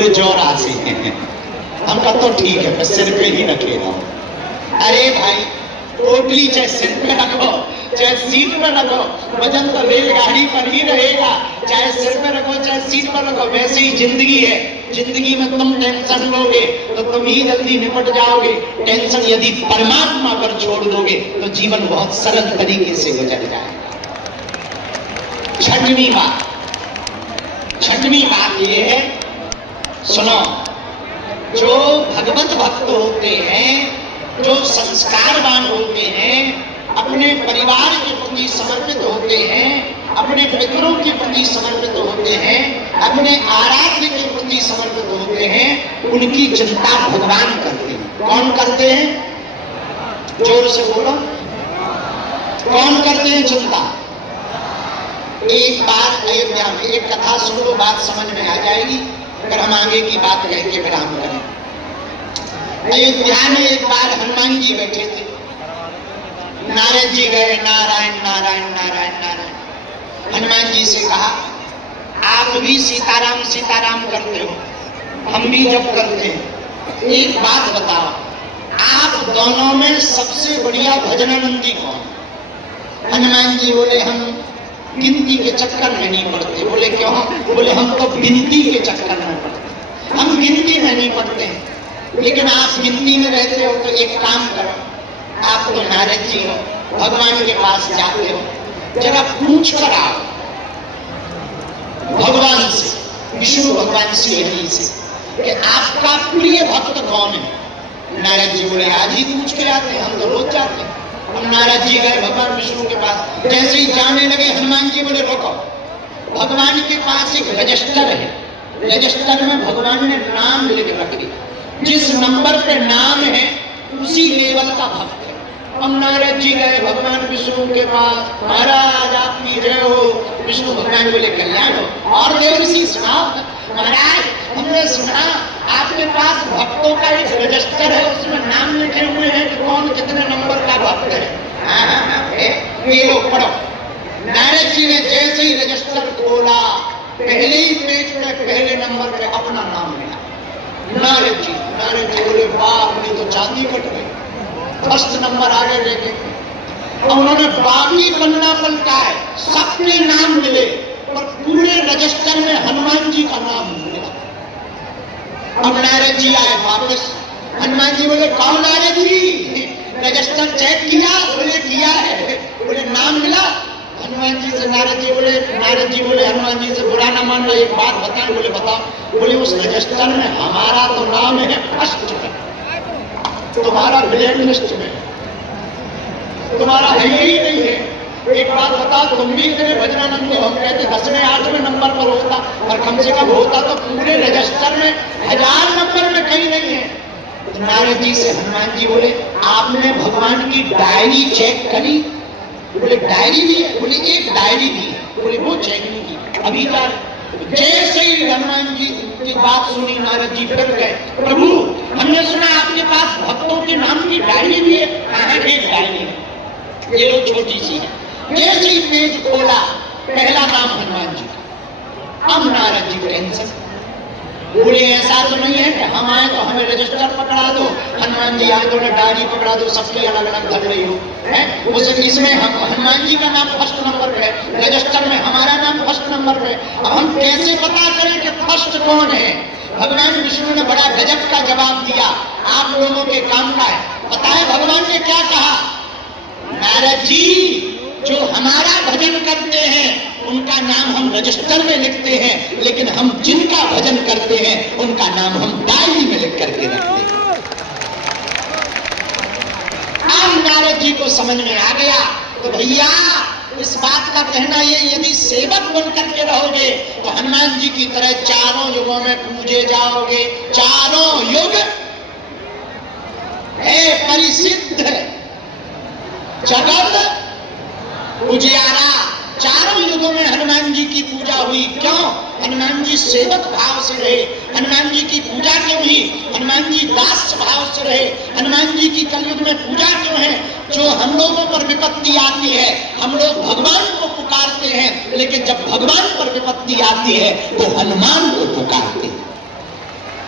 बोले जोरा से। हम कहा तो ठीक है, मैं सिर पे ही रखेगा। अरे भाई, टोटली चाहे सिर पे रखो चाहे सीट पर रखो, वजन तो रेलगाड़ी पर ही रहेगा। चाहे सिर पे रखो चाहे सीट पर रखो, वैसे ही जिंदगी है। जिंदगी में तुम टेंशन लोगे तो तुम ही जल्दी निपट जाओगे। टेंशन यदि परमात्मा पर छोड़ दोगे तो जीवन बहुत सरल तरीके से गुजर जाएगा। छठवीं बात ये है, सुनो, जो भगवत भक्त होते हैं, जो संस्कारवान होते हैं, अपने परिवार के प्रति समर्पित होते हैं, अपने मित्रों के प्रति समर्पित होते हैं, अपने आराध्य के प्रति समर्पित होते हैं, उनकी चिंता भगवान करते हैं। कौन करते हैं? जोर से बोलो, कौन करते हैं चिंता? एक बात अयोध्या में एक कथा सुन लो, बात समझ में आ जाएगी, फिर हम आगे की बात कह के विराम करें। अयोध्या में एक बार हनुमान जी बैठे थे, नारद जी गए, नारायण नारायण नारायण नारायण। हनुमान जी से कहा, आप भी सीताराम सीताराम करते हो, हम भी जप करते हैं, एक बात बताओ, आप दोनों में सबसे बढ़िया भजनानंदी कौन? हनुमान जी बोले, हम गिनती के चक्कर में नहीं पड़ते। बोले क्यों? बोले हम तो गिनती के चक्कर में पड़ते, हम गिनती में नहीं पड़ते हैं। लेकिन आप गिनती में रहते हो तो एक काम करो, आप तो नारद जी हो, भगवान के पास जाते हो, जरा पूछ कर आओ भगवान से, विष्णु भगवान श्री हरि से, कि आपका प्रिय भक्त कौन है? नारद जी बोले, आज ही पूछ के आते हैं, हम तो रोज जाते हैं। हम नारद जी गए भगवान विष्णु के पास, जैसे ही जाने लगे हनुमान जी बोले, रोको, भगवान के पास एक रजिस्टर है, रजिस्टर में भगवान ने नाम लिख रख दिया, जिस नंबर पे नाम है उसी लेवल का भक्त है। हम नारद जी गए भगवान विष्णु के पास, महाराज आपकी जय हो। विष्णु भगवान बोले, कल्याण हो। और देवर्षि सुनाओ, महाराज हमने सुना आपके पास भक्तों का एक रजिस्टर है, उसमें नाम लिखे हुए हैं कि कौन कितने नंबर का भक्त है। ये लो पढ़ो। नारद जी ने जैसे ही रजिस्टर खोला, पहले ही पेज पे पहले नंबर पे अपना नाम मिला। नारद जी बोले, वाह, अपनी तो चांदी कट गई, फर्स्ट नंबर आगे लेके। और उन्होंने बाकी पन्ना पलटा है, सबके नाम मिले, पर पूरे रजिस्टर में हनुमान जी का नाम मिला। अब नारद जी आए वापस, हनुमान जी बोले, कौन नारद जी? रजिस्टर चेक किया? बोले किया है। बोले नाम मिला? हनुमान जी से नारद जी बोले हनुमान जी से, बुरा ना मान लो, एक बात बताएं। बोले बताओ। बोले उस रजिस्टर में हमारा तो नाम है फर्स्ट में, तुम्हारा ब्लैक लिस्ट में, तुम्हारा है ही नहीं है। एक बात बताओ, तुम भी इतने भजनानंद हो, कहते 10वें 8वें नंबर पर होता, और कम से कम होता तो पूरे रजिस्टर में 1000 नंबर में कहीं नहीं है। तो नारद जी से हनुमान जी बोले, आपने भगवान की डायरी चेक करी? बोले डायरी भी है। बोले एक डायरी भी है। बोले वो चेक नहीं की अभी तक। जैसे ही हनुमान जी की बात सुनी, नारद जी फिर गए, प्रभु हमने सुना आपके पास भक्तों के नाम की डायरी भी है। हाँ, एक डायरी है, ये लो छोटी सी है। जैसे ही पेज खोला, पहला नाम हनुमान जी का। अब नारद जी टेंशन, बोले ऐसा तो नहीं है कि हम आए तो हमें रजिस्टर पकड़ा दो, हनुमान जी आए तो डायरी पकड़ा दो, सबकी अलग अलग धर रही हो है। इसमें हनुमान जी का नाम फर्स्ट नंबर पे है, रजिस्टर में हमारा नाम फर्स्ट नंबर पे। अब हम कैसे पता करें कि फर्स्ट कौन है? भगवान विष्णु ने बड़ा गजब का जवाब दिया, आप लोगों के काम का है। पता है भगवान ने क्या कहा? नारद जी, जो हमारा भजन करते हैं उनका नाम हम रजिस्टर में लिखते हैं, लेकिन हम जिनका भजन करते हैं उनका नाम हम डायरी में लिख करके रखते हैं। अब नारद जी को समझ में आ गया, तो भैया इस बात का कहना ये, यदि सेवक बन करके रहोगे तो हनुमान जी की तरह चारों युगों में पूजे जाओगे। चारों युग है परिसिद्ध जगत उजियारा, चारों युगों में हनुमान जी की पूजा हुई। क्यों? हनुमान जी सेवक भाव से रहे। हनुमान जी की पूजा क्यों हुई? हनुमान जी दास भाव से रहे। हनुमान जी की कलयुग में पूजा क्यों है? जो हम लोगों पर विपत्ति आती है, हम लोग भगवान को पुकारते हैं, लेकिन जब भगवान पर विपत्ति आती है तो हनुमान को पुकारते हैं।